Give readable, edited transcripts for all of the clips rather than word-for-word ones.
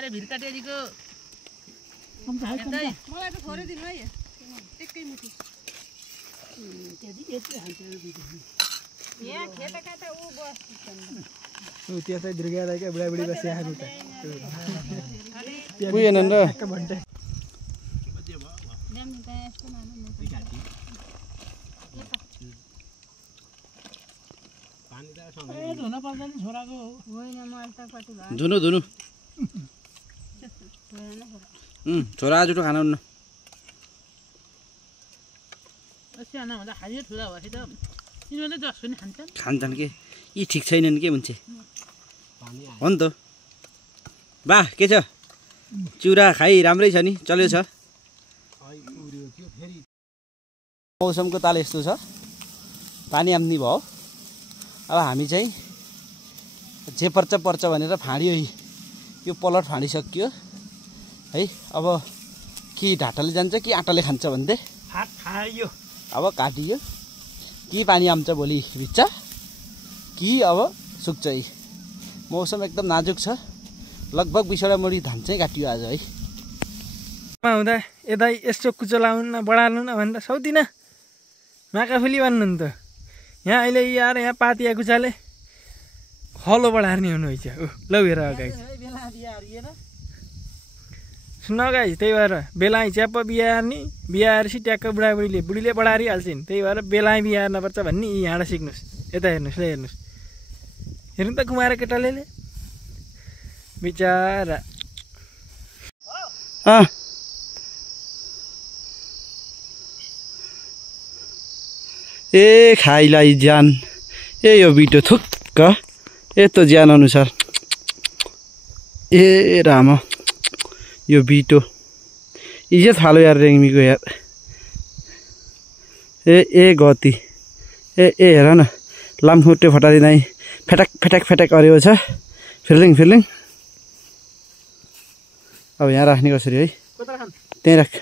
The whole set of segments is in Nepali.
अरे भिरकाटेरीको मलाई त थोरै दिनु है एकै मुठी यहाँ खेता काटा उ बस्छ त्यो चाहिँ दुर्गा क्या बुढाबुढी बसिया खानु त पुगेन नि र धुनु धुनु छोरा जुठो खाना हुन्न खान्छन् के यी ठिक छैनन् के मान्छे हो नि त बा के छ चिउरा खाइ राम्रै छ नि चल्यो छ मौसमको ताल यस्तो छ पानी आम्नी भयो अब हामी चाहिँ जे पर्छ पर्छ भनेर फाँडियो यो पलट फाँडिसक्यो है अब कि ढाँटाले जान्छ कि आँटाले खान्छ भन्दै अब काटियो कि पानी आउँछ भोलि भिज्छ कि अब सुक्छ है मौसम एकदम नाजुक छ लगभग 20वटा मुठी धान चाहिँ काटियो आज है हुँदा यता यस्तो कुचलाउनु न बढाल्नु न भन्दा सक्दिनँ माकाफुली भन्नु नि त यहाँ अहिले यार यहाँ पातिया कुचाले खलो बढाएर नि हुनु हुन्छ ल हेर अगाडि सुन गाई त्यही भएर बेलाइ च्याप्प बिहार्ने बिहाएपछि ट्याक्क बुढीले बढारिहाल्छ नि त्यही भएर बेलाइ बिहार्नुपर्छ भन्ने यहाँबाट सिक्नुहोस् यता हेर्नुहोस् ल हेर्नुहोस् हेर्नु त कुमार केटाले बिचारा ए खाइलाई ज्यान ए यो बिटो थुक्क यस्तो ज्यान अनुसार ए राम यो बिटो इज्जत फालो यार रेग्मीको यार ए गति ए हेर न लामखुट्टे फटारी नै फेटक फेटक फेटक अरेको छ फिर्लिङ अब यहाँ राख्ने कसरी है त्यहीँ राख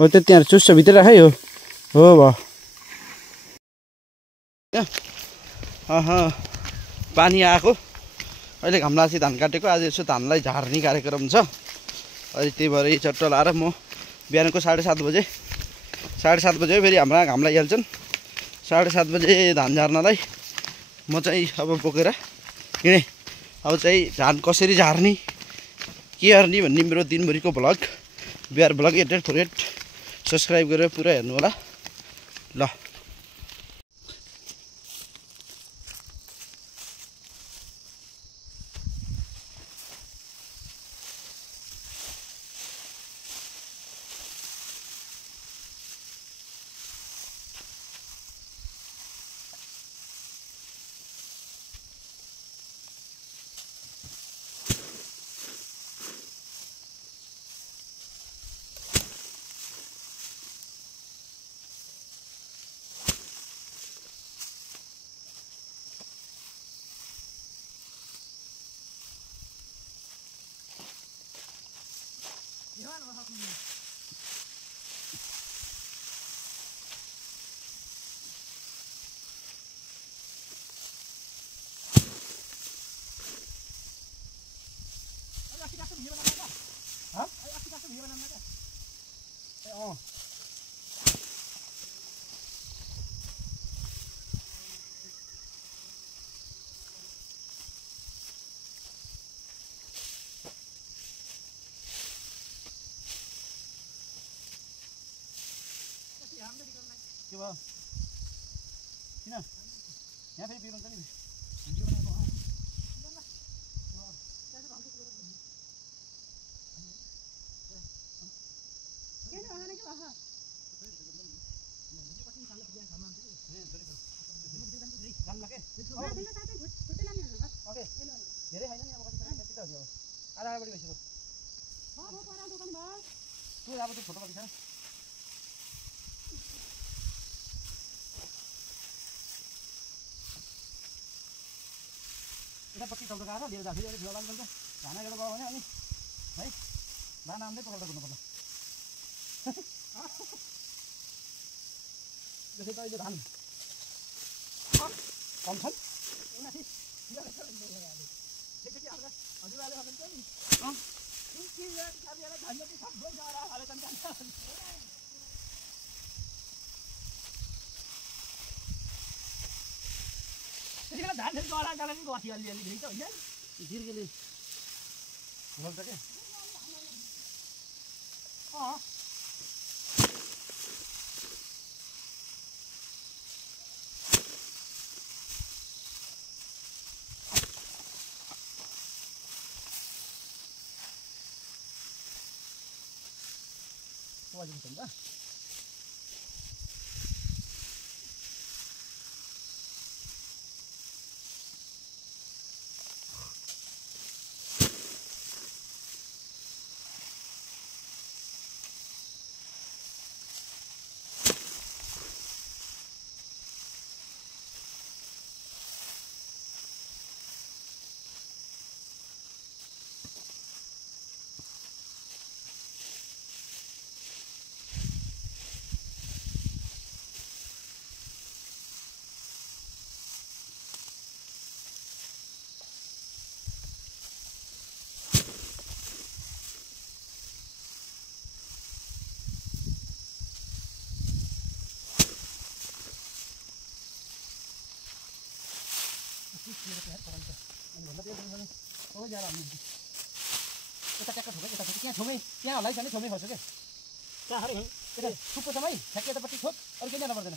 हो त्यो त्यहाँ चुस्छ भित्र राख है हो भयो पानी आएको अहिले घामलासी धान काटेको आज यसो धानलाई झार्ने कार्यक्रम छ अहिले त्यही भएर यही चट्ट लाएर म बिहानको 7:30 बजे फेरि हाम्रा घाम लागिहाल्छन् 7:30 बजे धान झार्नलाई म चाहिँ अब बोकेर हिँडेँ अब चाहिँ धान कसरी झार्ने के गर्ने भन्ने मेरो दिनभरिको भ्लग बिहार भ्लग एडेड फर सब्सक्राइब गरेर पुरा हेर्नु होला ल के भयो किन यहाँ फेरि बिरुवा नि भिडियो बनाएको खान्न के ओके धेरै छैन नि अब कति कति त हो आधा बढी भइसक्यो तँ अब त्यो फोटो कति छ यतापट्टि चौधो गएर लिएर जाँदा फेरि अलिक ठुलो लाग्नु पर्छ घाना गरेर गयो भने अनि है बाना आउँदै पकाउँदा कुर्नुपर्छ जस्तै त अहिले धान कम छन् त्यतिखेर धान फेरि गरा गरा पनि गर्थ्यो अलिअलि फेरि त होइन जिर्गेले बोल्छ के हुन्छ नि त यता ट्याक्क ठोकै यता त्यहाँ छेउमै त्यहाँ होला है छ छेउमै खस्यो क्या यता थुप्रो छ है ठ्याक्क यतापट्टि ठोक अरू केही जानु पर्दैन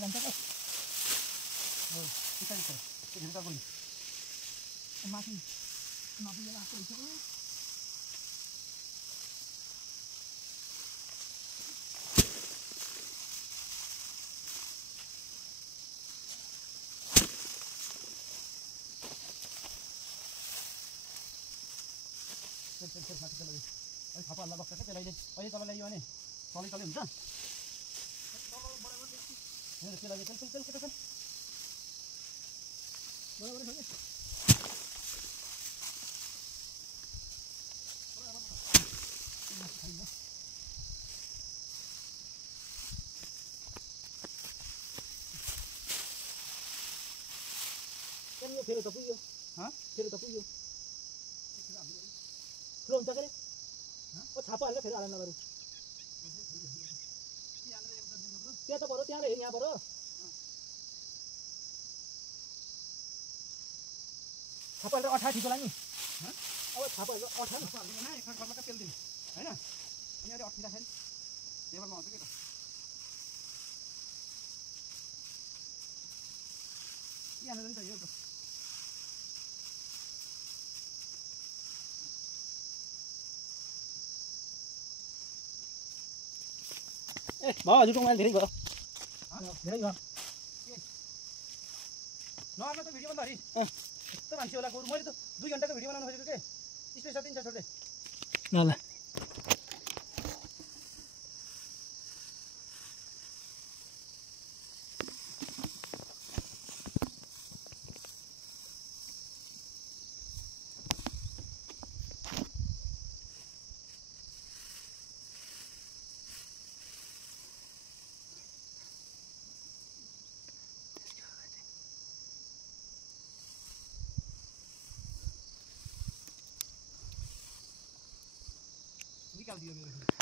जान्छ क्या पछाडि छ त्यो भित्र गयो माथि माथि आएको रहेछ माथि चलाइ अहिले थप्पा हल्ला बस्छ क्या त्यसलाई अहिले तपाईँलाई यो भने चलै चलै हुन्छ त्यसलाई चल चल चल केटा चल बराबर छ के फेरि त पुग्यो फेरि त पुग्यो ठुलो हुन्छ के अरे छापा हालेर फेरि हालेन बरु त्यहाँ त बरु त्यहाँ हेर्नु यहाँ बरु छापा हालेर अठा ठिक होला नि अब छापा हालेर अठा हाल्दैन एकछिन गर्दा पेल्दिनु होइन अनि अहिले अठिँदाखेरि टेबलमा आउँछ के त यहाँनिर नि त यो त ए भयो हजुरको मोबाइल धेरै भयो धेरै भयो नआएको त भिडियो भन्दाखेरि यस्तो मान्छे होला गरौँ मैले त 2 घन्टाको भिडियो बनाउनु खोजेको के स्पेस सकिन्छ छोड्दै ल ल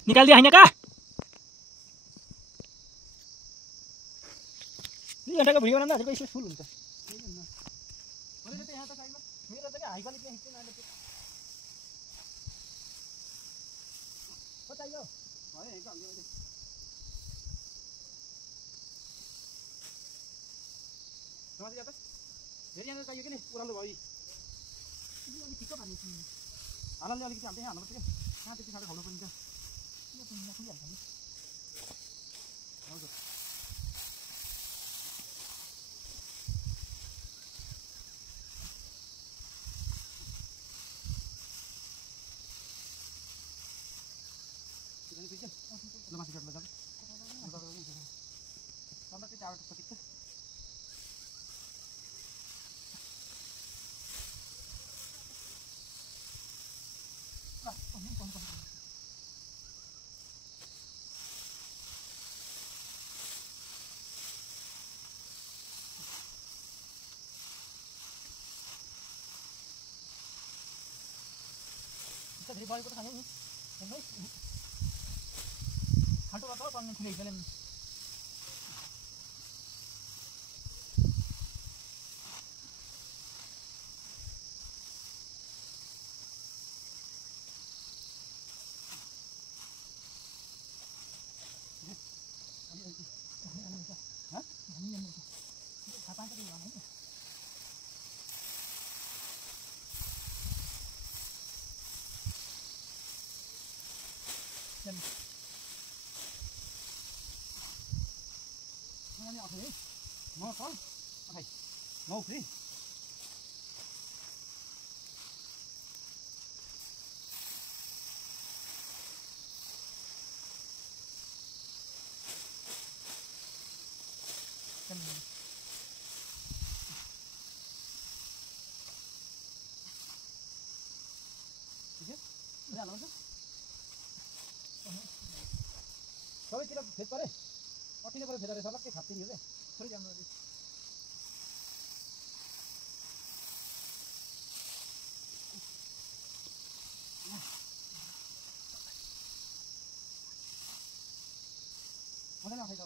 निकाल दिया है का 2 घन्टाको भिडियो बनाउँदा हजुरको स्पेस फुल हुन्छ मैले त यहाँ त साइडमा मेरो त के हाई क्वालिटी हिँड्छ न अहिले हो चाहियो है हेर्छ हाल्दियो अहिले समाज या त हेरि यहाँ चाहियो कि नि पुरानो भयो अलिक ठिक्क पानी हालले अलिकति हाल्दै हाल्नु पर्छ के कहाँ त्यति साह्रो खाउनु पर्छ यो पनि खुलिहाल्छ नि हजुर धेरै बढेको त खाने नि हेर्नु खाल्टो बाटो पर्ने खुलेको छैन सबैतिर फेद परे अति नै पऱ्यो फेद सबकै खाप्ने हो क्या थोरै राम्रो मजा नखाइ त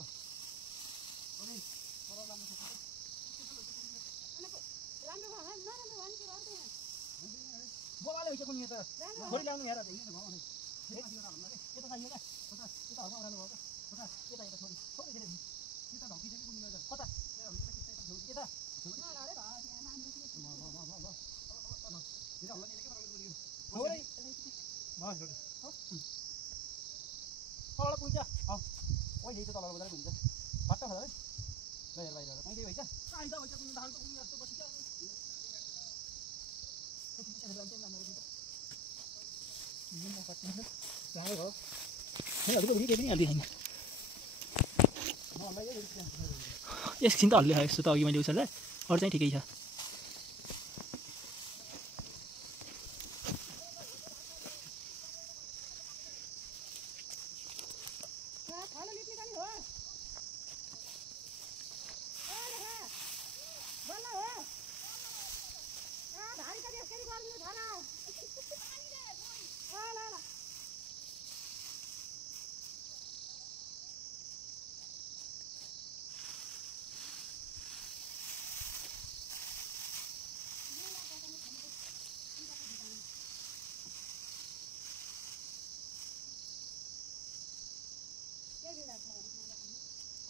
बोलाले भइसक्यो नि त थोरै ल्याउनु हेर यता चाहियो क्या यता हल्का ओह्रालो भयो क्या यता यता थोरै थोरै धेरै यता ढकिसक्यो कुनै कता यता थोरै तल पुग्छ अहिले चाहिँ तल बजार पुग्छ फट्टा खाँदा है ल हेर बाहिर कहीँ केही भइछ आइदा भइछ कुनै धानको कुनै जस्तो बसिन्छ एकछिन त हल्लियो यस्तो त अघि मैले उचाल्दा अरू चाहिँ ठिकै छ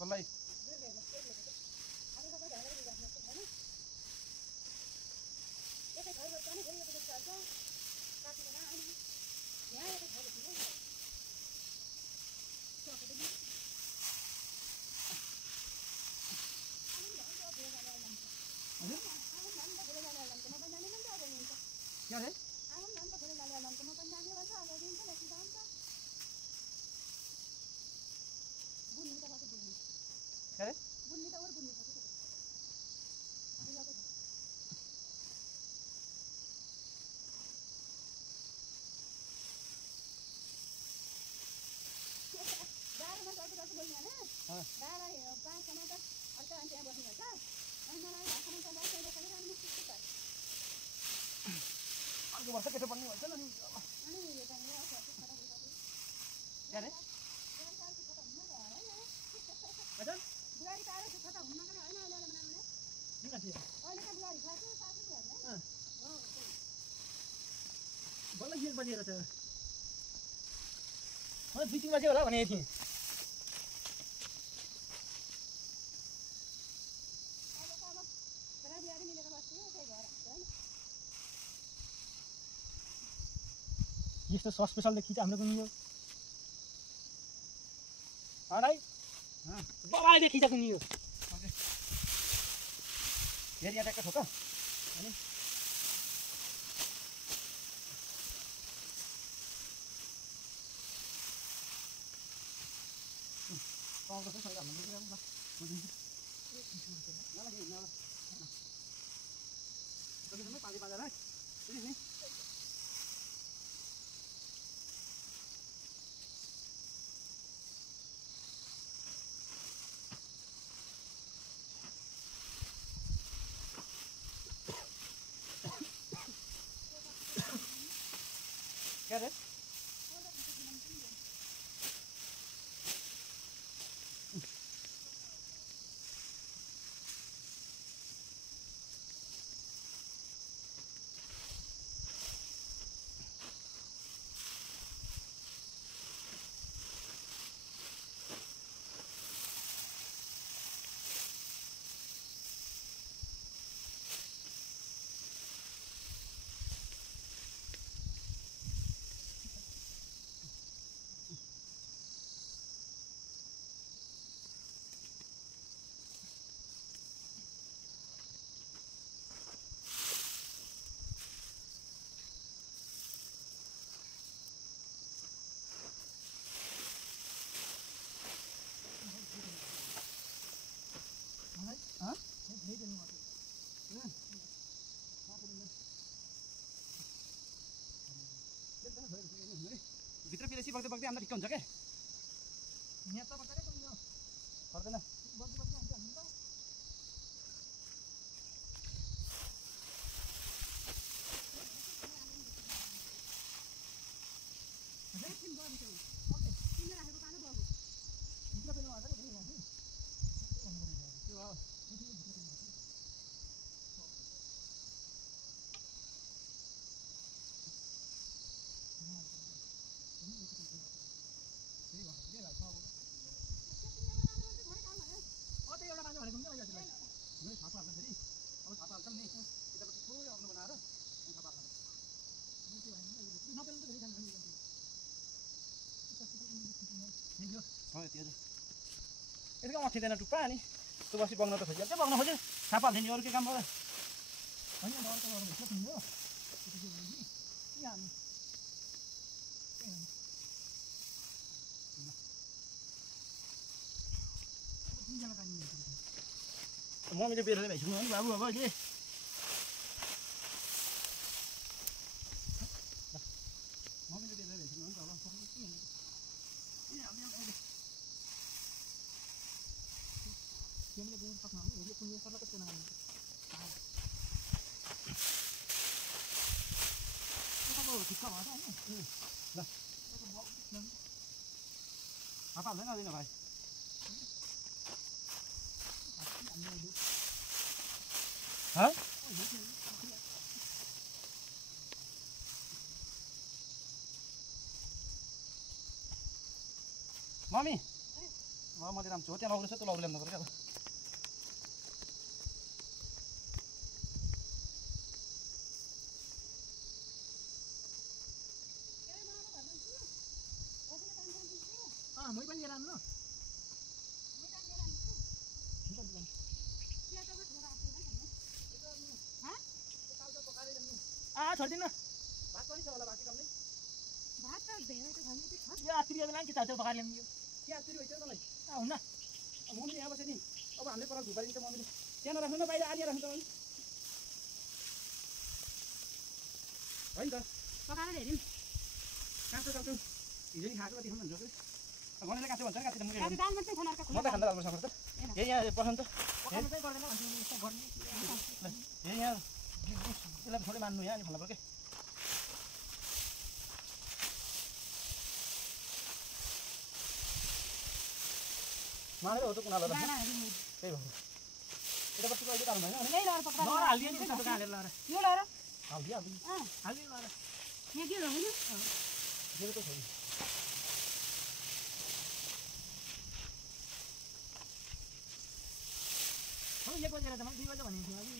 कसलाई क्या रे क्या रे अर्को वर्ष केटो बन्ने भन्छ नि क्या रे बल्ल 1 बजेर छ म 2-3 बजे होला भनेको थिएँ यस्तो स्पेशल देखिन्छ हाम्रो पनि यो अरे बबाले देखिन्छ कुनी यो फेरि यहाँ ट्याक्क ठोक अनि पाउँछ चाहिँ हाम्रो पानी क्या रे भित्र पिरेसी बग्दै बग्दै आउँदा ठिक हुन्छ के पर्दैन यसको मथिँदैन टुप्पा अनि त्यो बसी बग्न त खोज्यो बग्न खोज्यो छापा हाल्थ्यो नि अरू के काम भयो मम्मीले बेरेर भइसक्नु नि बाबु अब अहिले मम्मीले बेरेर भइसक्नु नि त अब apa haल्दैन अलिन भाइ मम्मी मैले राम्छु हो त्यहाँ लौरेछ त्यो लौरे ल्याउनु पर्यो क्या मै पनि लिएर आउनु ल छोडिदिनु भात पनि छ होला बाँकी कम्मै भात त धेरै त छैन यो आत्रिया बेला के चाउचाउ पकाएर ल्याउनु के आत्रि भइसक्यो मलाई हुन्न मम्मी यहाँ बस्यो नि अब हामीले पर धुपारिन्छ मम्मीले त्यहाँ नराख्नु न बाहिर आलिया राख्नु तपाईँ होइन त पकाएर हेरौँ काँचो चाउचाउ हिजो नि खाएको कति खानु भन्छ गनेले काँचो भन्छ काँचो मुखे दाल मात्रै खाना अर्को म त खाँदा राम्रो सक्छ त ए यहाँ पठाउनु त पकाउनु चाहिँ गर्दैन भन्छु गर्ने ए यहाँ त्यसलाई थोरै मान्नु यहाँ अनि खानु पर्यो के मानेर हो त कुनाल त्यही भयो यतापट्टि कहिले काल्नु भएन यही लगाएर पकाएर लहरा हालिदियो नि त्यो कालेर लहरा यो लगाएर हालिदियो हालिदियो लहरा यहाँ के होइन मेरो त छोरी अब 1 बजेर त मैले 2 बजे भनेको थिएँ अघि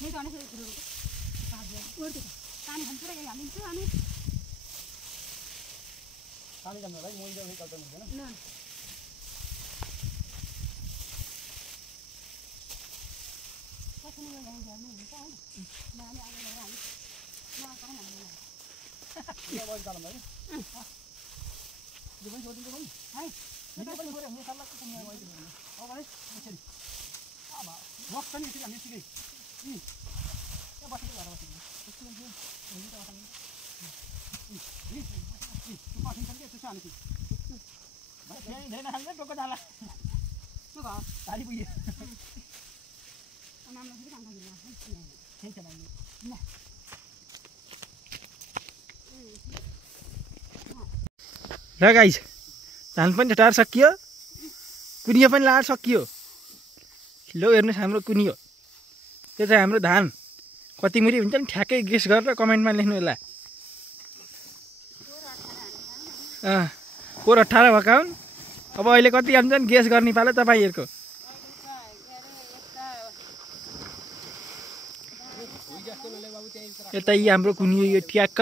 नहीं तो आने से शुरू और के पानी हम पूरा यही हालिदिन्छु अनि पानी जानु होला है मैले उही कल्पना हुँदैन ल कसैले यहाँ झर्नु हुन्छ हैन नानी आगे लगेर हामी नआएको पनि हामीलाई यो बल चलाउनु भयो यो पनि छोडिदिन्छ पनि है निकै पनि गरे हुने सल्लाह के पनि अब भाइ यसरी अब वक्त पनि यसरी हामी सिकै त्यहाँ बसेको घर बसेको यस्तो हुन्छ हुन्छ त त्यो पाठिन्छ के त्यसो हाल्नु भाइ धेरै धेरै नखान्छ टोको जाला त्यो भयो भारी पुग्यो नाम नखेरी काम गर्नु ल गाइस धान पनि छटार सकियो कुनियो पनि लाएर सकियो लो हेर्नुहोस् हाम्रो कुनियो त्यो चाहिँ हाम्रो धान कति मुरी हुन्छ नि ठ्याक्कै गेस गरेर कमेन्टमा लेख्नु होला पोहोर 18 भएका हुन् अब अहिले कति आउँछन् गेस गर्ने पालो तपाईँहरूको यता यी हाम्रो कुनियो यो ट्याक्क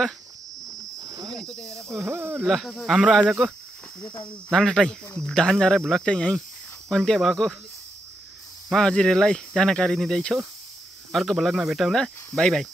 ओहो ल हाम्रो आजको धान झारा भ्लग चाहिँ यहीँ अन्त्य भएको म हजुरहरूलाई जानकारी दिँदैछु अर्को भ्लगमा भेटौँला बाई बाई